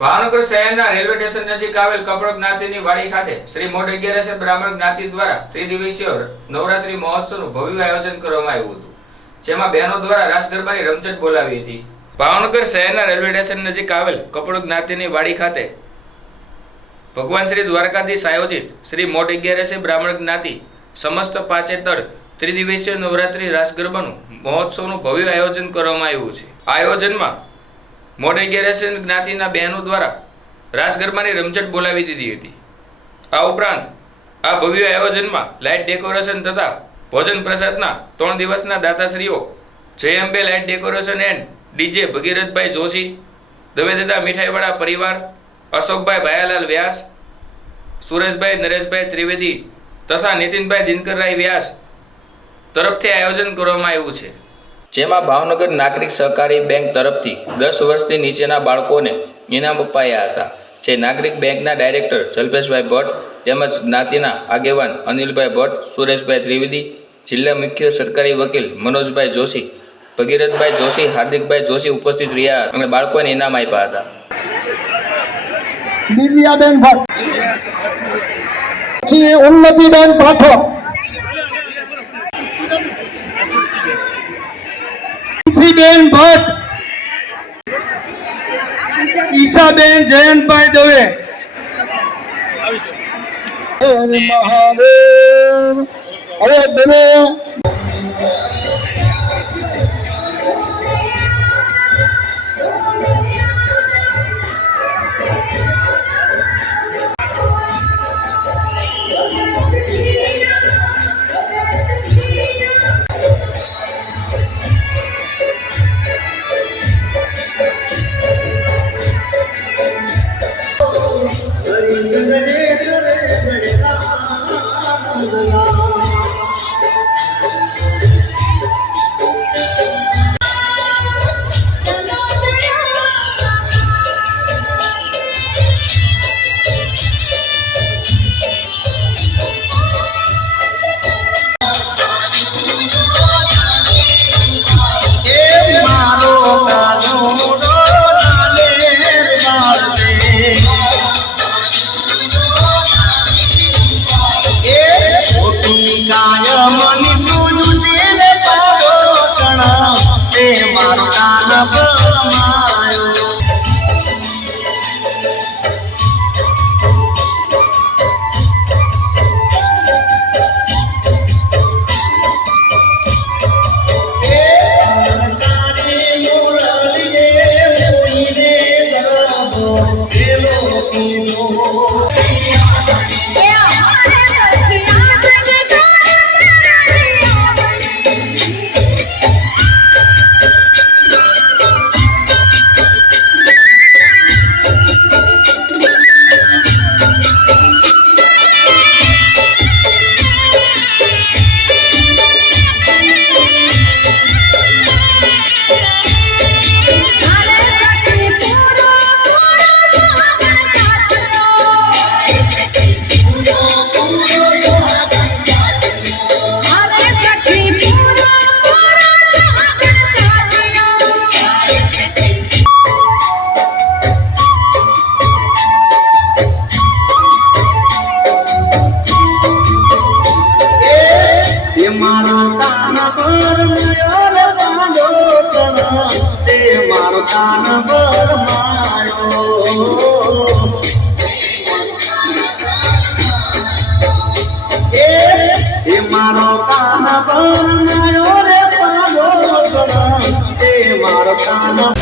ભાવનગર શહેરના railway station નજીક આવેલ કપડો જ્ઞાતિની વાડી ખાતે શ્રી મોઢ અગિયારસે બ્રાહ્મણ જ્ઞાતિ દ્વારા ત્રિદિવસીય નવરાત્રી મહોત્સવનું ભવ્ય આયોજન કરવામાં આવ્યું હતું, જેમાં બહેનો દ્વારા રાસ ગરબાની રમઝટ બોલાવી હતી. ભાવનગર શહેરના રેલવે સ્ટેશન નજીક આવેલ કપડો જ્ઞાતિની વાડી ખાતે ભગવાન શ્રી દ્વારકાધીશ આયોજિત શ્રી મોઢ અગિયારસે બ્રાહ્મણ જ્ઞાતિ સમસ્ત પાંચેતર ત્રિદિવસીય નવરાત્રી રાસ ગરબાનું મહોત્સવનું ભવ્ય આયોજન કરવામાં આવ્યું છે. આયોજનમાં મોઢ ગેરેશન જ્ઞાતિના બહેનો દ્વારા રાસ ગરબાની રમઝટ બોલાવી દીધી હતી. આ ઉપરાંત, આ ભવ્ય આયોજનમાં લાઇટ ડેકોરેશન તથા ભોજન પ્રસાદના ત્રણ દિવસના દાતાશ્રીઓ Jai Ambe light decoration and DJ Bhagirathbhai Joshi, Davedada મીઠાઈવાળા પરિવાર, અશોકભાઈ ભાયાલાલ વ્યાસ, સુરેશભાઈ, નરેશભાઈ ત્રિવેદી તથા નીતિનભાઈ દિનકરરાય વ્યાસ તરફથી આયોજન કરવામાં આવ્યું છે. જેમાં ભાવનગર નાગરિક સહકારી બેંક તરફથી દસ વર્ષથી નીચેના બાળકોને ઇનામ અપાયા હતા, જે નાગરિક બેંકના ડાયરેક્ટર જલ્પેશભાઈ ભટ્ટ તેમજ જ્ઞાતિના આગેવાન અનિલભાઈ ભટ્ટ, સુરેશભાઈ ત્રિવેદી, જિલ્લા મુખ્ય સરકારી વકીલ મનોજભાઈ જોશી, ભગીરથભાઈ જોશી, હાર્દિકભાઈ જોશી ઉપસ્થિત રહ્યા અને બાળકોને ઇનામ આપ્યા હતા. દિવ્યાબેન ભટ્ટ. ઉન્નતિબેન પાઠક બેન ભટ્ટ. ઈશાબેન જયંતભાઈ દવે. મહાદેવ. હવે દવે કાન મારો કાન પર મયો રે વાંડો સણા તે મારો કાન પર માયો એ મારો કાન પર મયો રે સણા તે મારો કાન